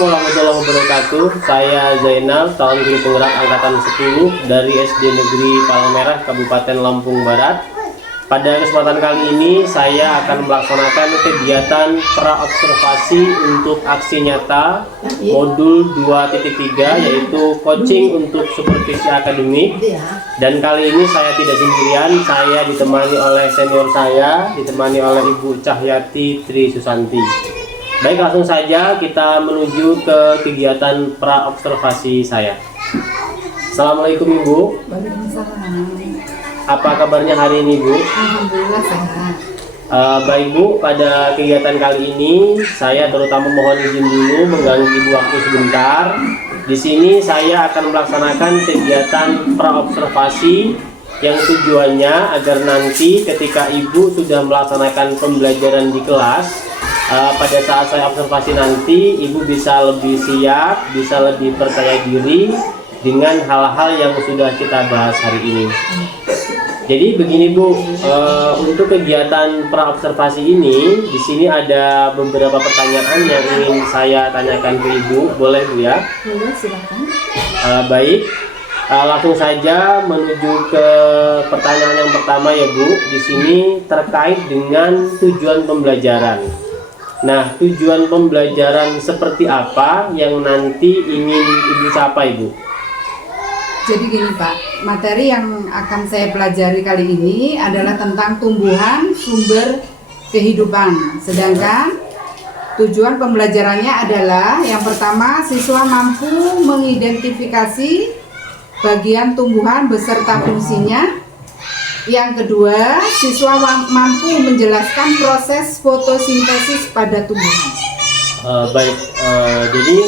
warahmatullahi wabarakatuh. Saya Zainal, calon guru penggerak angkatan 10 dari SD Negeri Palmerah, Kabupaten Lampung Barat. Pada kesempatan kali ini saya akan melaksanakan kegiatan praobservasi untuk aksi nyata modul 2.3, yaitu coaching untuk supervisi akademik. Dan kali ini saya tidak sendirian, saya ditemani oleh senior saya, ditemani oleh Ibu Cahyati Tri Susanti. Baik, langsung saja kita menuju ke kegiatan praobservasi saya. Assalamualaikum Ibu. Waalaikumsalam. Apa kabarnya hari ini Bu? Alhamdulillah sehat. Baik Bu, pada kegiatan kali ini saya terutama mohon izin dulu mengganggu Ibu waktu sebentar. Di sini saya akan melaksanakan kegiatan praobservasi yang tujuannya agar nanti ketika Ibu sudah melaksanakan pembelajaran di kelas, pada saat saya observasi nanti Ibu bisa lebih siap, bisa lebih percaya diri dengan hal-hal yang sudah kita bahas hari ini. Jadi begini Bu, untuk kegiatan praobservasi ini, di sini ada beberapa pertanyaan yang ingin saya tanyakan ke Ibu, boleh Bu ya? Boleh, silakan. Baik, langsung saja menuju ke pertanyaan yang pertama ya Bu. Di sini terkait dengan tujuan pembelajaran. Nah, tujuan pembelajaran seperti apa yang nanti ingin Ibu capai Bu? Jadi gini Pak, materi yang akan saya pelajari kali ini adalah tentang tumbuhan sumber kehidupan. Sedangkan tujuan pembelajarannya adalah yang pertama, siswa mampu mengidentifikasi bagian tumbuhan beserta fungsinya. Yang kedua, siswa mampu menjelaskan proses fotosintesis pada tumbuhan. Baik, jadi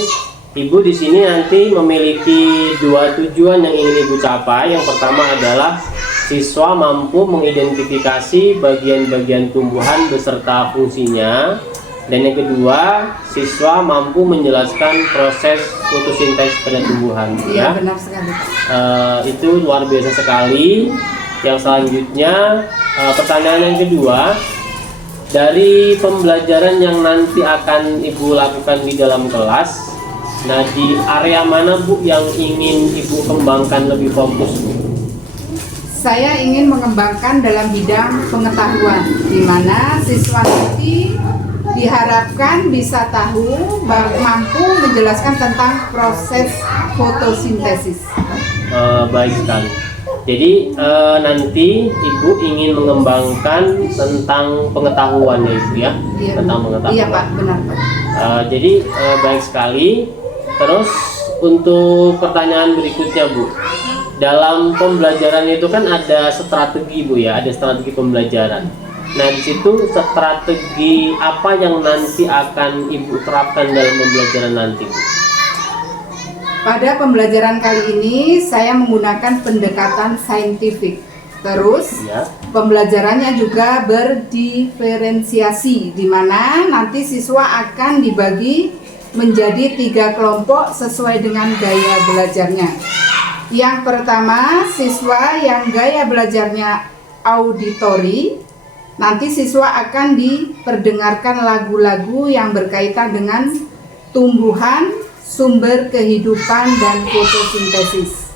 Ibu di sini nanti memiliki dua tujuan yang ingin Ibu capai. Yang pertama adalah siswa mampu mengidentifikasi bagian-bagian tumbuhan beserta fungsinya. Dan yang kedua, siswa mampu menjelaskan proses fotosintesis pada tumbuhan. Iya, benar sekali. Itu luar biasa sekali. Yang selanjutnya, pertanyaan yang kedua, dari pembelajaran yang nanti akan Ibu lakukan di dalam kelas, nah di area mana Bu yang ingin Ibu kembangkan lebih fokus Bu? Saya ingin mengembangkan dalam bidang pengetahuan, di mana siswa nanti diharapkan bisa tahu, mampu menjelaskan tentang proses fotosintesis. Baik sekali. Jadi nanti Ibu ingin mengembangkan tentang pengetahuan ya Ibu ya? Iya, tentang pengetahuan. Iya Pak, benar Pak. Jadi baik sekali. Terus untuk pertanyaan berikutnya Bu, dalam pembelajaran itu kan ada strategi Bu ya, ada strategi pembelajaran. Nah di situ strategi apa yang nanti akan Ibu terapkan dalam pembelajaran nanti Bu? Pada pembelajaran kali ini saya menggunakan pendekatan saintifik. Terus Ya. pembelajarannya juga berdiferensiasi, di mana nanti siswa akan dibagi menjadi 3 kelompok sesuai dengan gaya belajarnya. Yang pertama, siswa yang gaya belajarnya auditori. Nanti siswa akan diperdengarkan lagu-lagu yang berkaitan dengan tumbuhan, sumber kehidupan, dan fotosintesis.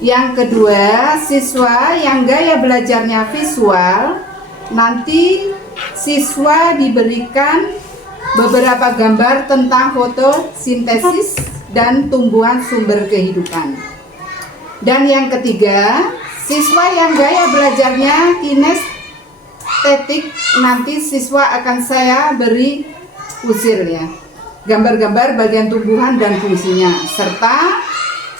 Yang kedua, siswa yang gaya belajarnya visual. Nanti siswa diberikan beberapa gambar tentang fotosintesis dan tumbuhan sumber kehidupan. Dan yang ketiga, siswa yang gaya belajarnya kinestetik. Nanti siswa akan saya beri usir ya, gambar-gambar bagian tumbuhan dan fungsinya, serta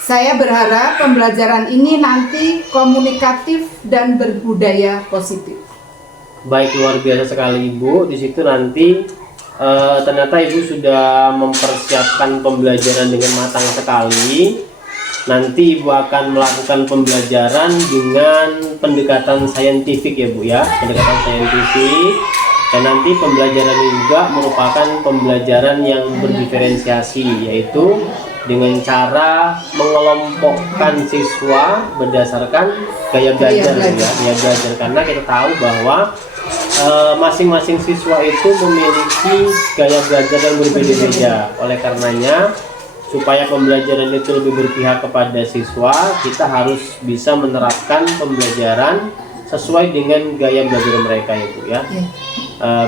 saya berharap pembelajaran ini nanti komunikatif dan berbudaya positif. Baik, luar biasa sekali Ibu. Di situ nanti ternyata Ibu sudah mempersiapkan pembelajaran dengan matang sekali. Nanti Ibu akan melakukan pembelajaran dengan pendekatan saintifik ya Bu ya, pendekatan saintifik. Dan nanti pembelajaran ini juga merupakan pembelajaran yang berdiferensiasi, yaitu dengan cara mengelompokkan siswa berdasarkan gaya belajar ya, gaya belajar. Karena kita tahu bahwa masing-masing siswa itu memiliki gaya belajar yang berbeda-beda. Oleh karenanya, supaya pembelajaran itu lebih berpihak kepada siswa, kita harus bisa menerapkan pembelajaran sesuai dengan gaya belajar mereka itu ya.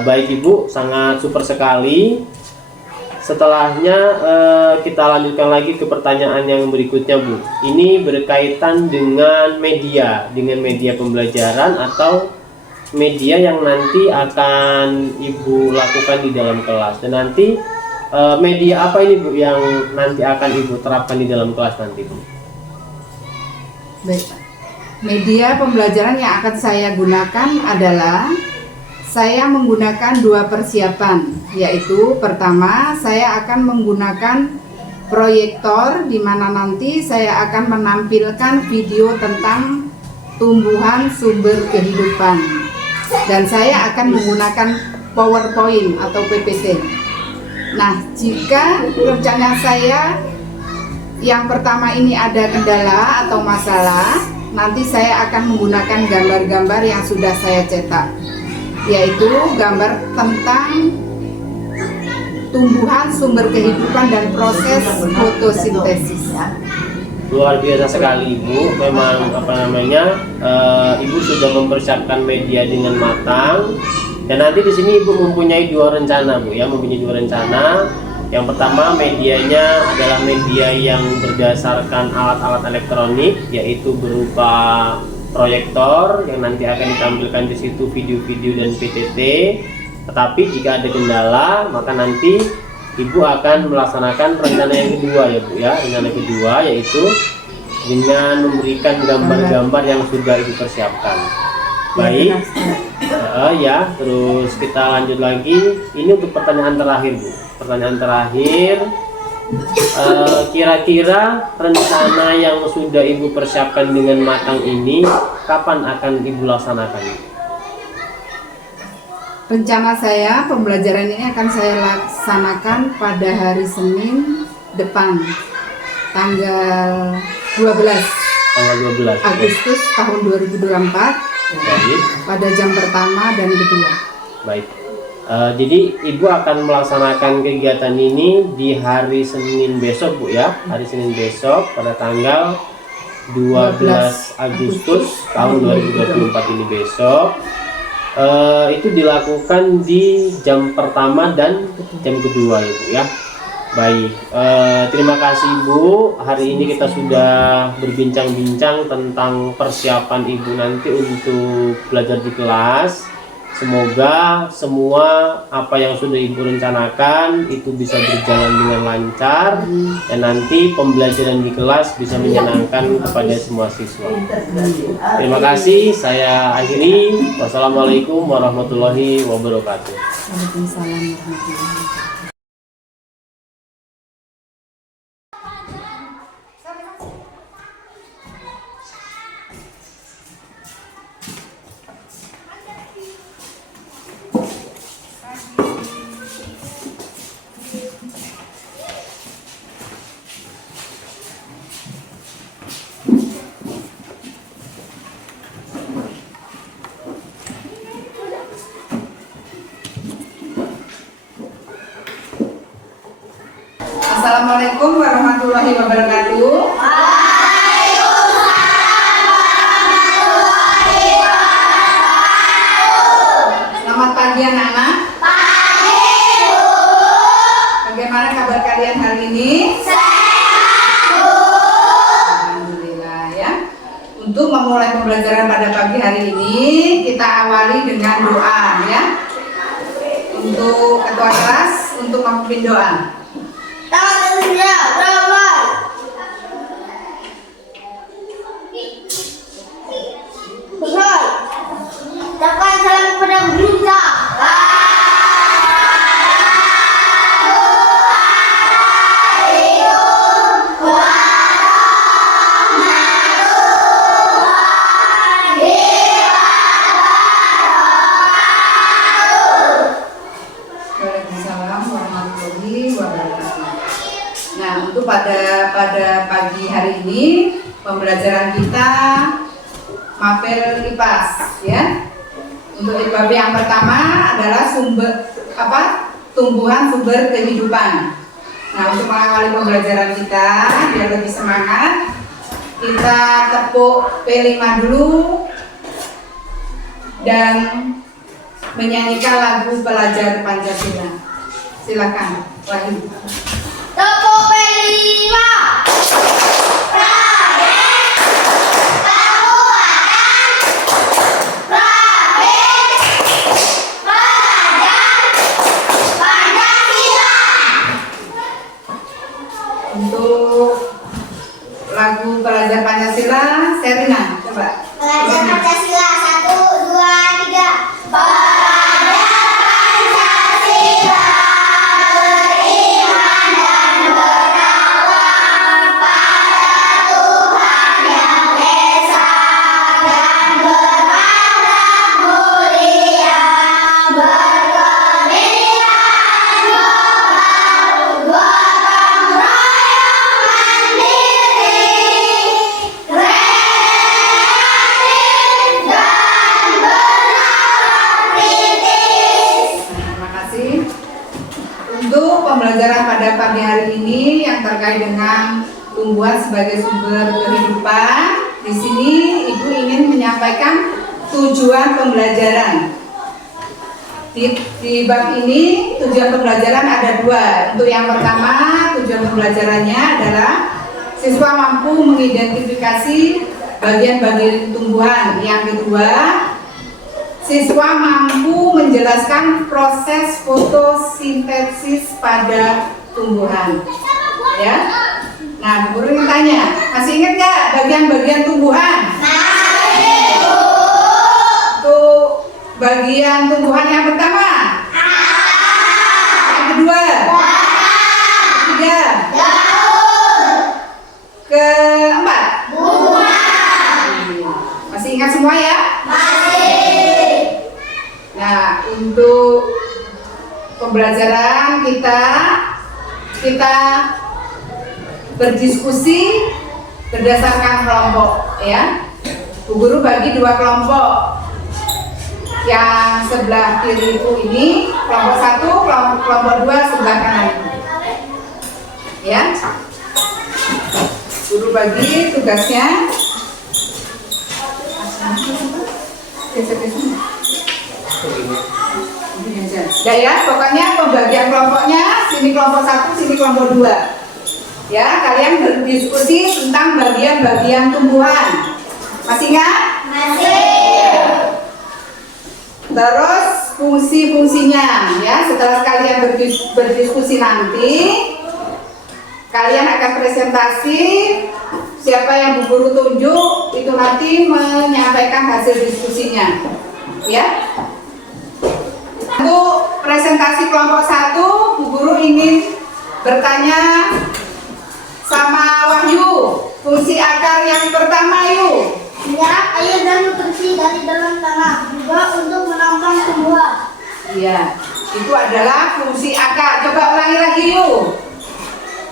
Baik Ibu, sangat super sekali. Setelahnya kita lanjutkan lagi ke pertanyaan yang berikutnya Bu. Ini berkaitan dengan media pembelajaran atau media yang nanti akan Ibu lakukan di dalam kelas. Dan nanti media apa ini Bu yang nanti akan Ibu terapkan di dalam kelas nanti Bu? Baik, Pak. Media pembelajaran yang akan saya gunakan adalah saya menggunakan 2 persiapan, yaitu pertama saya akan menggunakan proyektor di mana nanti saya akan menampilkan video tentang tumbuhan sumber kehidupan, dan saya akan menggunakan PowerPoint atau PPT. Nah, jika rencana saya yang pertama ini ada kendala atau masalah, nanti saya akan menggunakan gambar-gambar yang sudah saya cetak, yaitu gambar tentang tumbuhan sumber kehidupan dan proses fotosintesis. Luar biasa sekali Ibu, memang Ibu sudah mempersiapkan media dengan matang. Dan nanti di sini Ibu mempunyai 2 rencana Bu ya, mempunyai 2 rencana. Yang pertama, medianya adalah media yang berdasarkan alat-alat elektronik, yaitu berupa proyektor yang nanti akan ditampilkan di situ video-video dan PTT. Tetapi jika ada kendala, maka nanti Ibu akan melaksanakan rencana yang kedua ya Bu ya. Rencana kedua yaitu dengan memberikan gambar-gambar yang sudah Ibu persiapkan. Baik. Ya, terus kita lanjut lagi. Ini untuk pertanyaan terakhir Bu. Pertanyaan terakhir, kira-kira rencana yang sudah Ibu persiapkan dengan matang ini kapan akan Ibu laksanakan? Rencana saya pembelajaran ini akan saya laksanakan pada hari Senin depan, tanggal 12 Agustus tahun 2024. Baik. Pada jam pertama dan kedua. Baik. Jadi Ibu akan melaksanakan kegiatan ini di hari Senin besok Bu ya. Hari Senin besok pada tanggal 12 Agustus tahun 2024 ini besok. Itu dilakukan di jam pertama dan jam kedua ya Bu ya. Baik, terima kasih Bu. Hari ini kita sudah berbincang-bincang tentang persiapan Ibu nanti untuk belajar di kelas. Semoga semua apa yang sudah Ibu rencanakan itu bisa berjalan dengan lancar, dan nanti pembelajaran di kelas bisa menyenangkan kepada semua siswa. Terima kasih, saya akhiri. Wassalamualaikum warahmatullahi wabarakatuh. Waalaikumsalam warahmatullahi wabarakatuh. Assalamualaikum warahmatullahi wabarakatuh. Selamat pagi anak-anak. Bagaimana kabar kalian hari ini? Alhamdulillah ya. Untuk memulai pembelajaran pada pagi hari ini, kita awali dengan doa ya. Untuk ketua kelas untuk memimpin doa. Dapat salam kepada guru kita. Waalaikumsalam warahmatullahi wabarakatuh. Nah, untuk pada pagi hari ini pembelajaran kita mapel IPAS ya. Untuk bab yang pertama adalah tumbuhan sumber kehidupan. Nah, untuk mengawali pembelajaran kita biar lebih semangat, kita tepuk P5 dulu dan menyanyikan lagu pelajar Pancasila. Silakan, Wahyu. Tepuk P5. Untuk lagu pelajar Pancasila, Serina, coba. Pelajar Pancasila 1, 2, 3. Pelajar Pancasila beriman dan berakhlak pada Tuhan yang esa dan berakhlak mulia, berkebudayaan global, gotong royong mandiri, kreatif dan berakhlak kritis. Terima kasih. Untuk pembelajaran pada pagi hari ini yang terkait dengan tumbuhan sebagai sumber kehidupan, di sini Ibu ingin menyampaikan tujuan pembelajaran. Di bab ini tujuan pembelajaran ada dua. Untuk yang pertama, tujuan pembelajarannya adalah siswa mampu mengidentifikasi bagian-bagian tumbuhan. Yang kedua, siswa mampu menjelaskan proses fotosintesis pada tumbuhan. Ya. Nah, Bu Guru ingin tanya, masih ingat nggak bagian-bagian tumbuhan? Untuk bagian tumbuhan yang pertama, yang kedua, ketiga, keempat. Masih ingat semua ya? Nah, untuk pembelajaran kita berdiskusi berdasarkan kelompok ya. Bu Guru bagi dua kelompok. Yang sebelah kiri itu ini kelompok 1, kelompok 2 sebelah kanan. Ya. Guru bagi tugasnya. Ya ya, pokoknya pembagian kelompoknya sini kelompok 1, sini kelompok 2. Ya, kalian berdiskusi tentang bagian-bagian tumbuhan. Masih ingat? Masih. Terus fungsi-fungsinya ya, setelah kalian berdiskusi nanti kalian akan presentasi, siapa yang Bu Guru tunjuk itu nanti menyampaikan hasil diskusinya. Ya. Untuk presentasi kelompok 1, Bu Guru ingin bertanya sama Wahyu, fungsi akar yang pertama yuk. Menyerap air dan nutrisi dari dalam tanah, juga untuk menopang tumbuhan. Iya, itu adalah fungsi akar. Coba ulangi lagi yuk.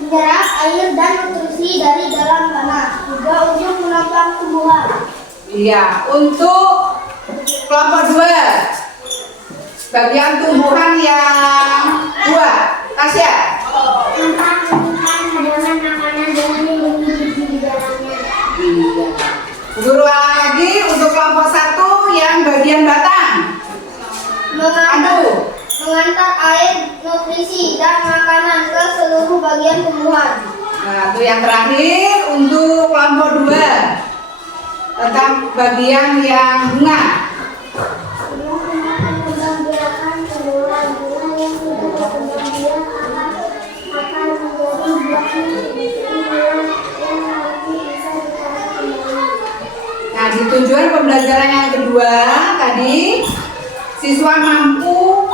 Menyerap air dan nutrisi dari dalam tanah, juga untuk menopang tumbuhan. Iya, untuk kelompok 2, bagian tumbuhan yang 2, Tasya. Tentang hadangan makanan dengan lindungi di dalamnya. Iya. Guru lagi untuk kelompok 1 yang bagian batang. Mengantar air, nutrisi, dan makanan ke seluruh bagian tumbuhan. Nah, itu yang terakhir untuk kelompok 2 tentang bagian yang bunga. Membiarkan tumbuhan bunga yang sudah berkembang biak akan menjadi buah yang nanti bisa ditarik kembali. Nah, di tujuan pembelajaran yang kedua tadi, siswa mampu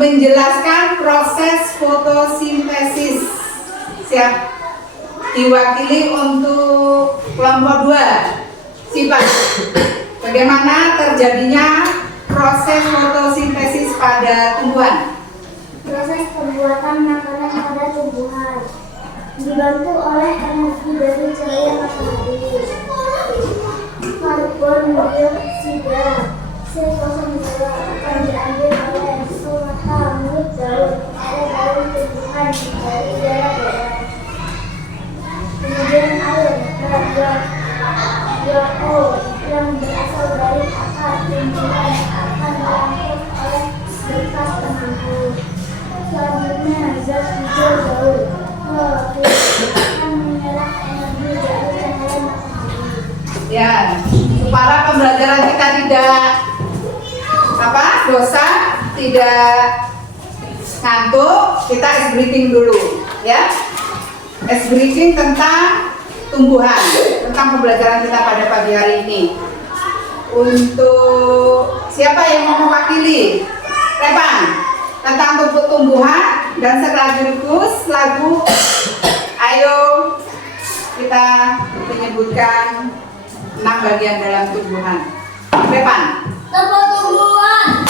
menjelaskan proses fotosintesis. Siap diwakili untuk kelompok 2. Sifat bagaimana terjadinya proses fotosintesis pada tumbuhan. Proses pembuatan makanan pada tumbuhan dibantu oleh energi dari cahaya matahari, karbon dioksida tujuanku yang berasal dari akar tumbuhan yang akan dirangkum oleh bekas penumbuh. Selanjutnya, zat hijau gaul klorofil akan menyerap energi dari cahaya matahari. Ya, supaya pembelajaran kita tidak bosan, tidak ngantuk, kita ice breaking dulu, ya. Ice breaking tentang tumbuhan, tentang pembelajaran kita pada pagi hari ini. Untuk siapa yang mau mewakili? Repan, tentang tumbuhan dan sekaligus lagu. Ayo kita menyebutkan 6 bagian dalam tumbuhan. Repan. Tumbuh-tumbuhan.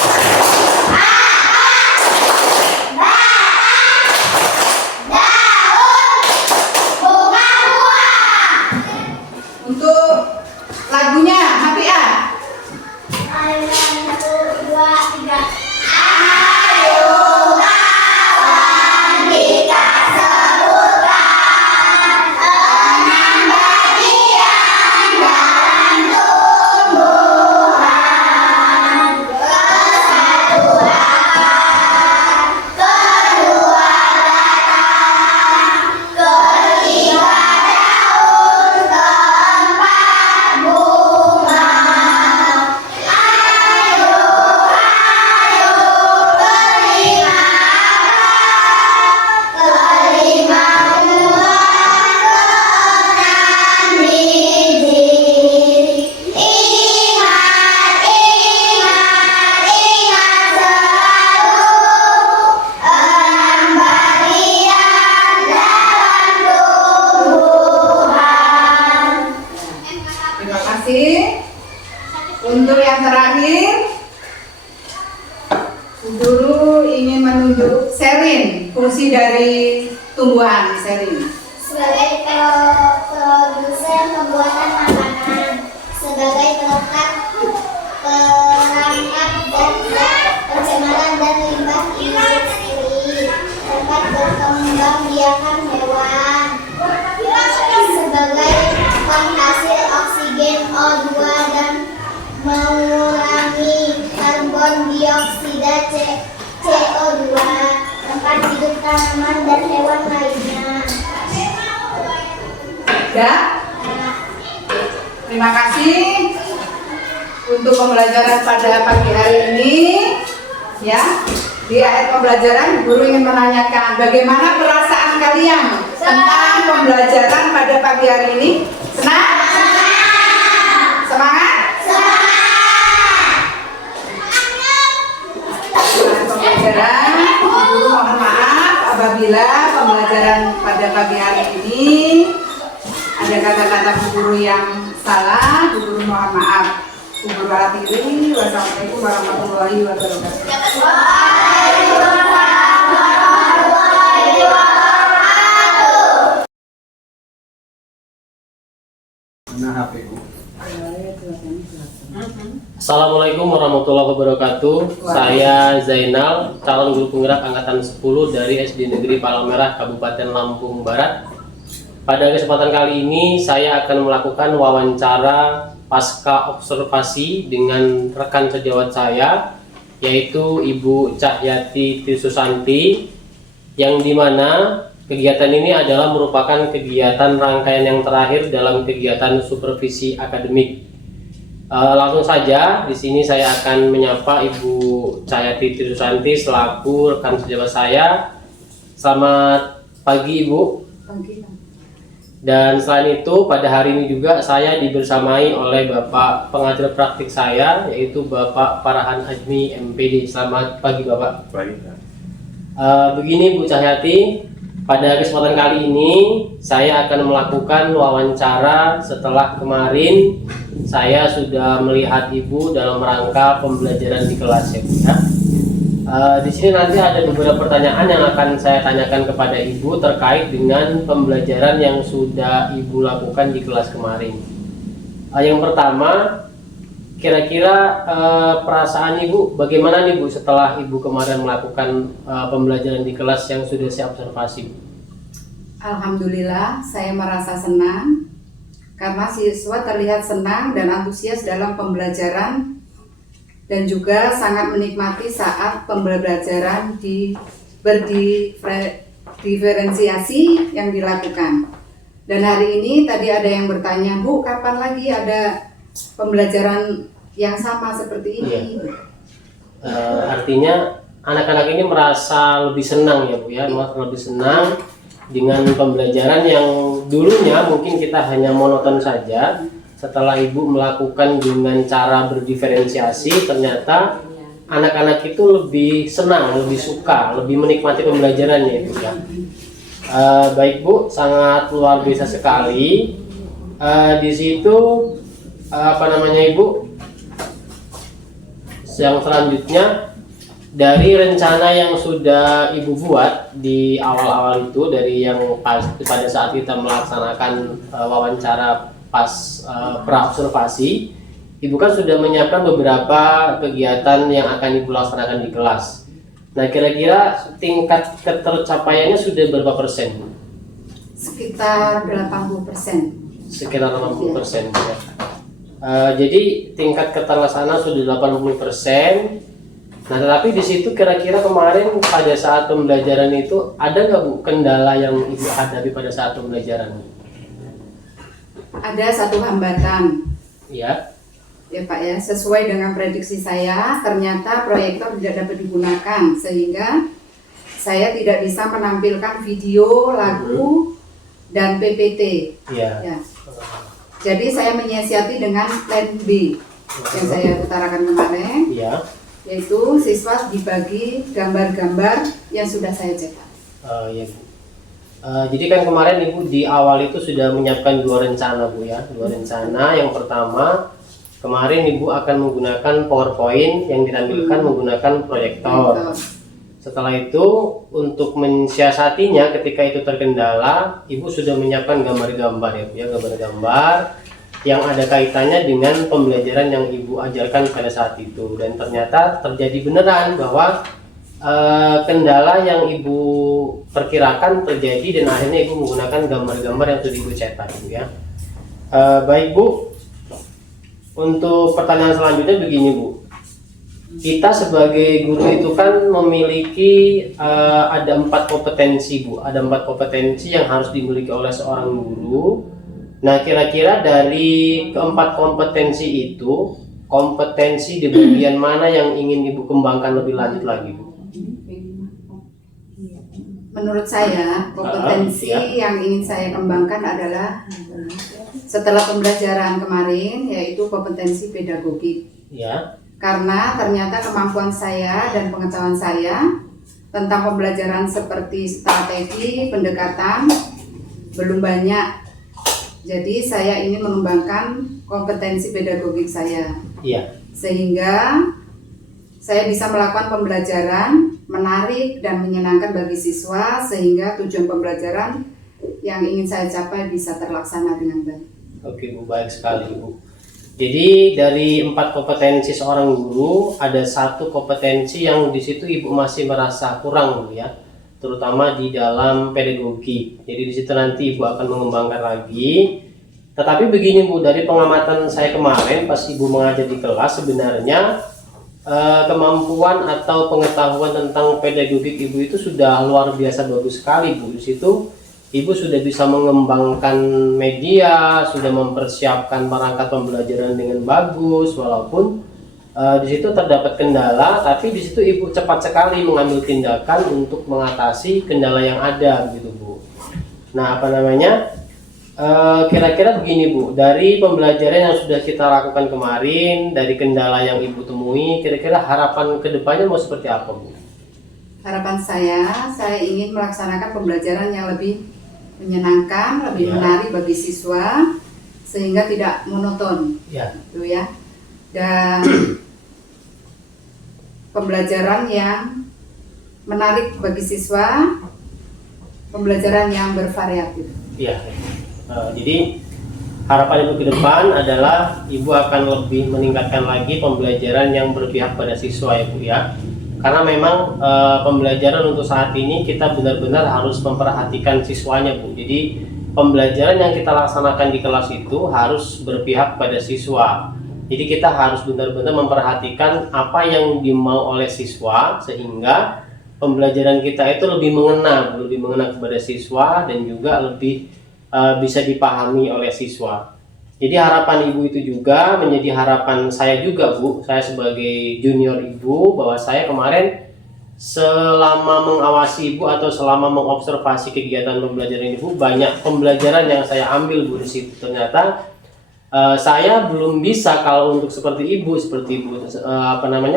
Untuk lagunya, mati ah. Ayo, 1, 2, 3. Ayo Kawan kita sebutkan 6 bagian dalam tumbuhan. Kesatuan, keruadatan, ketiga daun, keempat bunga. Ayo, kelima buah, keenam biji. Ingat selalu 6 bagian dalam tumbuhan. Terima kasih. Untuk yang terakhir, Bu Guru ingin menunjuk Sherin, fungsi dari tumbuhan. Sherin. Sebagai produsen pembuatan makanan, sebagai pelengkap perangkap dan pencemaran dan limbah industri, tempat berkembang biakan hewan, sebagai penghasil oksigen O2 dan mengurangi karbon dioksida CO2, tempat hidup tanaman dan hewan lainnya. Ya. Terima kasih untuk pembelajaran pada pagi hari ini. Ya. Di akhir pembelajaran, Guru ingin menanyakan bagaimana perasaan kalian tentang pembelajaran pada pagi hari ini? Senang? Semangat? Pembelajaran, Guru mohon maaf apabila pembelajaran pada pagi hari ini ada kata-kata Bu Guru yang salah. Bu Guru mohon maaf. Bu Guru akhiri. Wassalamualaikum warahmatullahi wabarakatuh. Assalamualaikum warahmatullahi wabarakatuh. Saya Zainal, calon guru penggerak angkatan 10 dari SD Negeri Palang Merah, Kabupaten Lampung Barat. Pada kesempatan kali ini saya akan melakukan wawancara pasca observasi dengan rekan sejawat saya, yaitu Ibu Cahyati Trisusanti, yang dimana kegiatan ini adalah merupakan kegiatan rangkaian yang terakhir dalam kegiatan supervisi akademik. Langsung saja di sini saya akan menyapa Ibu Cahyati Trisusanti selaku rekan sejawat saya. Selamat pagi Ibu. Dan selain itu pada hari ini juga saya dibersamai oleh Bapak pengajar praktik saya, yaitu Bapak Parahan Ajmi MPD. Selamat pagi Bapak. Pagi. Begini Bu Cahyati, pada kesempatan kali ini saya akan melakukan wawancara setelah kemarin saya sudah melihat Ibu dalam rangka pembelajaran di kelas ya Bu ya. Di sini nanti ada beberapa pertanyaan yang akan saya tanyakan kepada Ibu terkait dengan pembelajaran yang sudah Ibu lakukan di kelas kemarin. Yang pertama, kira-kira perasaan Ibu bagaimana nih Bu setelah Ibu kemarin melakukan pembelajaran di kelas yang sudah saya observasi? Alhamdulillah, saya merasa senang karena siswa terlihat senang dan antusias dalam pembelajaran dan juga sangat menikmati saat pembelajaran berdiferensiasi yang dilakukan. Dan hari ini tadi ada yang bertanya, Bu, kapan lagi ada pembelajaran yang sama seperti ini? Artinya anak-anak ini merasa lebih senang ya Bu ya, lebih senang dengan pembelajaran yang dulunya mungkin kita hanya monoton saja. Setelah Ibu melakukan dengan cara berdiferensiasi, ternyata anak-anak itu lebih senang, lebih suka, lebih menikmati pembelajarannya Ibu ya. Baik Bu, sangat luar biasa sekali. Di situ Ibu, yang selanjutnya dari rencana yang sudah Ibu buat di awal-awal itu, dari yang pada saat kita melaksanakan wawancara pas pra-observasi, Ibu kan sudah menyiapkan beberapa kegiatan yang akan Ibu laksanakan di kelas. Nah, kira-kira tingkat ketercapaiannya sudah berapa persen, Bu? Sekitar 80%. Sekitar 80%. Ya. Jadi tingkat keterlaksanaan sudah 80%. Nah, tetapi di situ kira-kira kemarin pada saat pembelajaran itu ada nggak Bu kendala yang Ibu hadapi pada saat pembelajaran? Ada satu hambatan. Ya. Ya Pak ya, sesuai dengan prediksi saya, ternyata proyektor tidak dapat digunakan sehingga saya tidak bisa menampilkan video, lagu, dan PPT. Ya. Ya. Jadi saya menyiasati dengan plan B yang saya utarakan kemarin, Ya. yaitu siswa dibagi gambar-gambar yang sudah saya cetak. Ya Bu. Jadi kan kemarin Ibu di awal itu sudah menyiapkan dua rencana Bu ya, dua rencana. Yang pertama, kemarin Ibu akan menggunakan PowerPoint yang ditampilkan menggunakan proyektor. Setelah itu untuk mensiasatinya ketika itu terkendala, Ibu sudah menyiapkan gambar-gambar ya Bu ya, gambar-gambar yang ada kaitannya dengan pembelajaran yang Ibu ajarkan pada saat itu. Dan ternyata terjadi beneran bahwa kendala yang Ibu perkirakan terjadi dan akhirnya Ibu menggunakan gambar-gambar yang sudah Ibu cetak Bu ya. Baik Bu. Untuk pertanyaan selanjutnya begini Bu, kita sebagai guru itu kan memiliki ada 4 kompetensi Bu, ada 4 kompetensi yang harus dimiliki oleh seorang guru. Nah, kira-kira dari keempat kompetensi itu, kompetensi di bagian mana yang ingin Ibu kembangkan lebih lanjut lagi Bu? Menurut saya, kompetensi yang ingin saya kembangkan adalah setelah pembelajaran kemarin, yaitu kompetensi pedagogik. Ya. Karena ternyata kemampuan saya dan pengetahuan saya tentang pembelajaran seperti strategi, pendekatan belum banyak. Jadi saya ingin mengembangkan kompetensi pedagogik saya. Iya. Sehingga saya bisa melakukan pembelajaran menarik dan menyenangkan bagi siswa sehingga tujuan pembelajaran yang ingin saya capai bisa terlaksana dengan baik. Oke Bu, baik sekali Bu. Jadi dari 4 kompetensi seorang guru, ada 1 kompetensi yang di situ Ibu masih merasa kurang Bu ya, terutama di dalam pedagogi. Jadi di situ nanti Ibu akan mengembangkan lagi. Tetapi begini Bu, dari pengamatan saya kemarin pas Ibu mengajar di kelas, sebenarnya kemampuan atau pengetahuan tentang pedagogik Ibu itu sudah luar biasa bagus sekali Bu. Di situ Ibu sudah bisa mengembangkan media, sudah mempersiapkan perangkat pembelajaran dengan bagus, walaupun di situ terdapat kendala, tapi di situ Ibu cepat sekali mengambil tindakan untuk mengatasi kendala yang ada, gitu Bu. Nah, kira-kira begini Bu, dari pembelajaran yang sudah kita lakukan kemarin, dari kendala yang Ibu temui, kira-kira harapan kedepannya mau seperti apa Bu? Harapan saya ingin melaksanakan pembelajaran yang lebih menyenangkan, lebih menarik bagi siswa sehingga tidak monoton, gitu ya. Dan pembelajaran yang menarik bagi siswa, pembelajaran yang bervariatif. Iya. Jadi harapan Ibu ke depan adalah Ibu akan lebih meningkatkan lagi pembelajaran yang berpihak pada siswa ya Bu ya. Karena memang pembelajaran untuk saat ini kita benar-benar harus memperhatikan siswanya Bu. Jadi pembelajaran yang kita laksanakan di kelas itu harus berpihak pada siswa. Jadi kita harus benar-benar memperhatikan apa yang dimau oleh siswa sehingga pembelajaran kita itu lebih mengena kepada siswa dan juga lebih bisa dipahami oleh siswa. Jadi harapan ibu itu juga menjadi harapan saya juga, Bu. Saya sebagai junior ibu, bahwa saya kemarin selama mengawasi ibu atau selama mengobservasi kegiatan pembelajaran ibu, banyak pembelajaran yang saya ambil, Bu, di situ. Ternyata saya belum bisa kalau untuk seperti ibu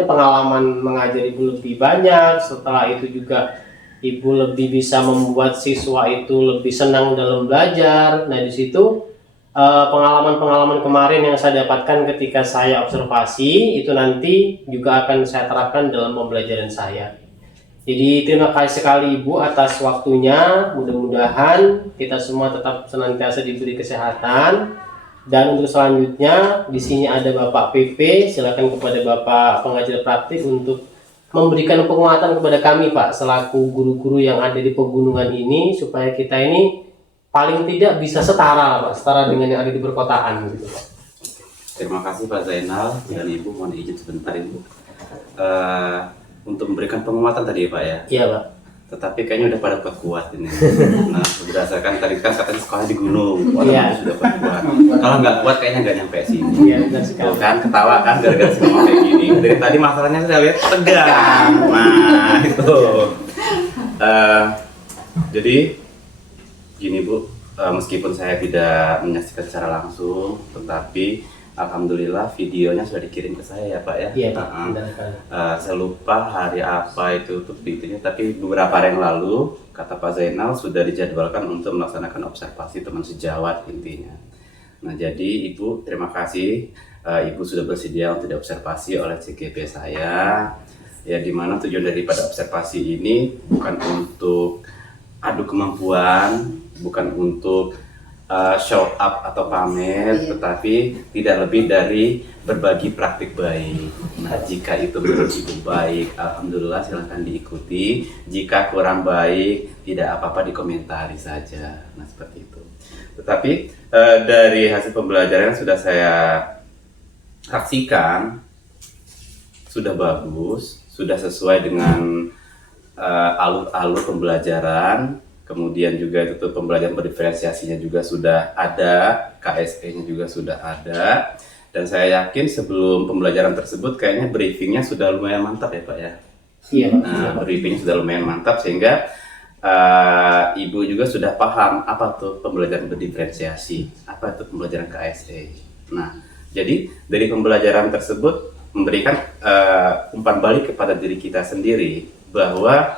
pengalaman mengajar ibu lebih banyak. Setelah itu juga ibu lebih bisa membuat siswa itu lebih senang dalam belajar. Nah, di situ pengalaman-pengalaman kemarin yang saya dapatkan ketika saya observasi itu nanti juga akan saya terapkan dalam pembelajaran saya. Jadi terima kasih sekali Ibu atas waktunya. Mudah-mudahan kita semua tetap senantiasa diberi kesehatan. Dan untuk selanjutnya di sini ada Bapak PP, silakan kepada Bapak pengajar praktik untuk memberikan penguatan kepada kami, Pak, selaku guru-guru yang ada di pegunungan ini, supaya kita ini paling tidak bisa setara, Pak, setara dengan yang ada di perkotaan gitu, Pak. Terima kasih Pak Zainal dan Ibu, mohon izin sebentar Ibu untuk memberikan penguatan tadi ya Pak ya. Iya Pak. Tetapi kayaknya udah pada kuat ini. Nah, berdasarkan tadi kan katanya sekolah di gunung, orang sudah kuat. Kalau nggak kuat kayaknya nggak nyampe sini. Iya benar sekali. Tuh kan ketawa kan gara-gara ngomong kayak gini. Dari tadi masalahnya saya lihat tegang. Nah itu. Jadi gini Bu, meskipun saya tidak menyaksikan secara langsung, tetapi alhamdulillah videonya sudah dikirim ke saya ya Pak ya. Iya Pak. Saya lupa hari apa itu untuk itunya, tapi beberapa hari yang lalu kata Pak Zainal sudah dijadwalkan untuk melaksanakan observasi teman sejawat intinya. Nah jadi Ibu terima kasih, Ibu sudah bersedia untuk diobservasi oleh CGP saya. Ya dimana tujuan daripada observasi ini bukan untuk adu kemampuan, bukan untuk show up atau pamer, tetapi tidak lebih dari berbagi praktik baik. Nah, jika itu menurut Ibu baik, alhamdulillah silahkan diikuti. Jika kurang baik, tidak apa-apa dikomentari saja. Nah, seperti itu. Tetapi dari hasil pembelajaran yang sudah saya saksikan, sudah bagus, sudah sesuai dengan alur-alur pembelajaran. Kemudian juga itu pembelajaran berdiferensiasinya juga sudah ada, KSE-nya juga sudah ada. Dan saya yakin sebelum pembelajaran tersebut kayaknya briefingnya sudah lumayan mantap ya Pak ya. Iya. Nah, briefingnya sudah lumayan mantap sehingga Ibu juga sudah paham apa tuh pembelajaran berdiferensiasi, apa itu pembelajaran KSE. Nah, jadi dari pembelajaran tersebut memberikan umpan balik kepada diri kita sendiri bahwa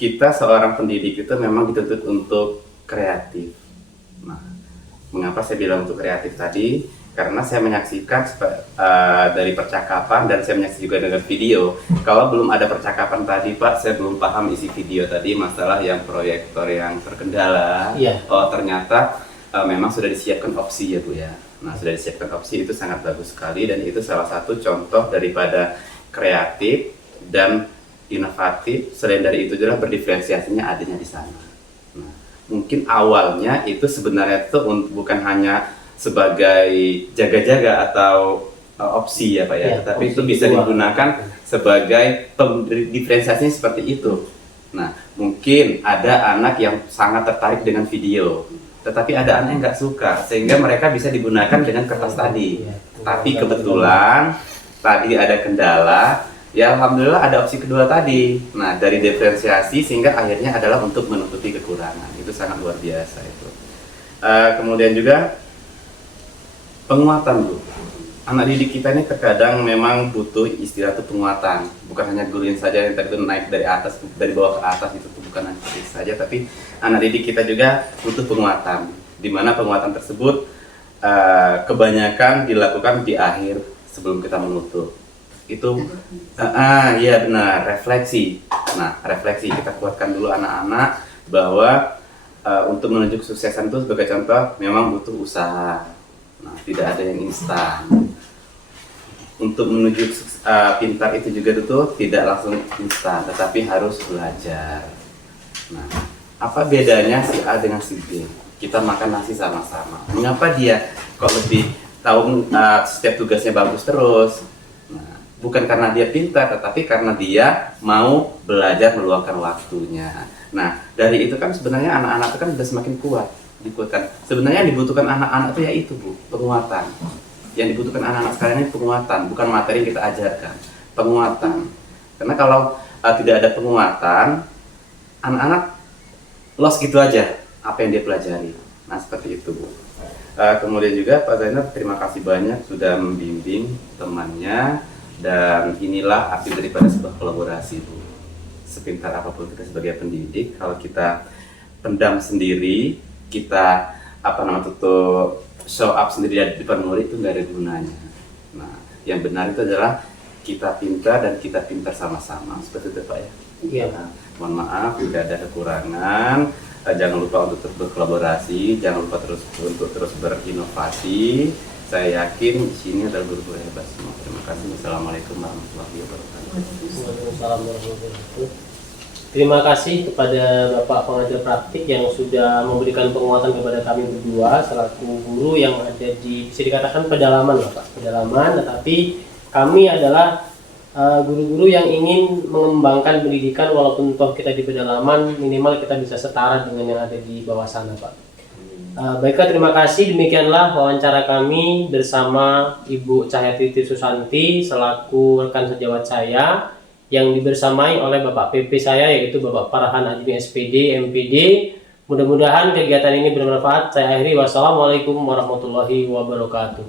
kita seorang pendidik itu memang dituntut untuk kreatif. Nah, mengapa saya bilang untuk kreatif tadi? Karena saya menyaksikan dari percakapan dan saya menyaksikan juga dengan video. Kalau belum ada percakapan tadi Pak, saya belum paham isi video tadi masalah yang proyektor yang terkendala. Iya. Oh ternyata memang sudah disiapkan opsi ya Bu ya. Nah sudah disiapkan opsi itu sangat bagus sekali dan itu salah satu contoh daripada kreatif dan inovatif. Selain dari itu juga berdiferensiasinya adanya di sana. Nah, mungkin awalnya itu sebenarnya itu bukan hanya sebagai jaga-jaga atau opsi ya Pak ya, tetapi itu bisa digunakan sebagai diferensiasinya seperti itu. Nah, mungkin ada anak yang sangat tertarik dengan video, tetapi ada anak yang nggak suka, sehingga mereka bisa digunakan dengan kertas tadi. Tapi kebetulan tadi ada kendala. Ya alhamdulillah ada opsi kedua tadi. Nah dari diferensiasi sehingga akhirnya adalah untuk menutupi kekurangan. Itu sangat luar biasa itu. Kemudian juga penguatan Bu. Anak didik kita ini terkadang memang butuh istilah itu penguatan. Bukan hanya guruin saja yang tadi itu naik dari atas, dari bawah ke atas itu bukan hanya itu saja, tapi anak didik kita juga butuh penguatan. Di mana penguatan tersebut kebanyakan dilakukan di akhir sebelum kita menutup. Itu iya benar, refleksi. Nah refleksi kita kuatkan dulu anak-anak bahwa untuk menuju kesuksesan itu sebagai contoh memang butuh usaha. Nah tidak ada yang instan. Untuk menuju pintar itu juga itu tidak langsung instan, tetapi harus belajar. Nah apa bedanya si A dengan si B? kita makan nasi sama-sama. Mengapa dia kok lebih tahu setiap tugasnya bagus terus? Nah, bukan karena dia pintar, tetapi karena dia mau belajar meluangkan waktunya. Nah, dari itu kan sebenarnya anak-anak itu kan sudah semakin kuat, dikuatkan. Sebenarnya yang dibutuhkan anak-anak itu ya itu, Bu, penguatan. Yang dibutuhkan anak-anak sekarang ini penguatan, bukan materi yang kita ajarkan, penguatan. Karena kalau tidak ada penguatan, anak-anak lost gitu aja apa yang dia pelajari. Nah, seperti itu, Bu. Kemudian juga Pak Zainal, terima kasih banyak sudah membimbing temannya, dan inilah arti daripada sebuah kolaborasi, Bu. Sepintar apapun kita sebagai pendidik, kalau kita pendam sendiri, kita tutup show up sendiri di depan murid, itu nggak ada gunanya. Nah, yang benar itu adalah kita pintar dan kita pintar sama-sama, seperti itu Pak ya. Iya. Nah, mohon maaf jika ada kekurangan. Jangan lupa untuk terus berkolaborasi, jangan lupa untuk terus berinovasi. Saya yakin di sini adalah guru-guru hebat semua. Terima kasih. Wassalamualaikum warahmatullahi wabarakatuh. Waalaikumsalam warahmatullahi wabarakatuh. Terima kasih kepada Bapak pengajar praktik yang sudah memberikan penguatan kepada kami berdua selaku guru yang ada di, bisa dikatakan pedalaman lah Pak, pedalaman, tetapi kami adalah guru-guru yang ingin mengembangkan pendidikan, walaupun toh kita di pedalaman, minimal kita bisa setara dengan yang ada di bawah sana Pak. Baiklah, terima kasih. Demikianlah wawancara kami bersama Ibu Cahyati Susanti selaku rekan sejawat saya yang dibersamai oleh Bapak PP saya, yaitu Bapak Farhan Ajmi SPD MPD. Mudah-mudahan kegiatan ini bermanfaat. Saya akhiri. Wassalamualaikum warahmatullahi wabarakatuh.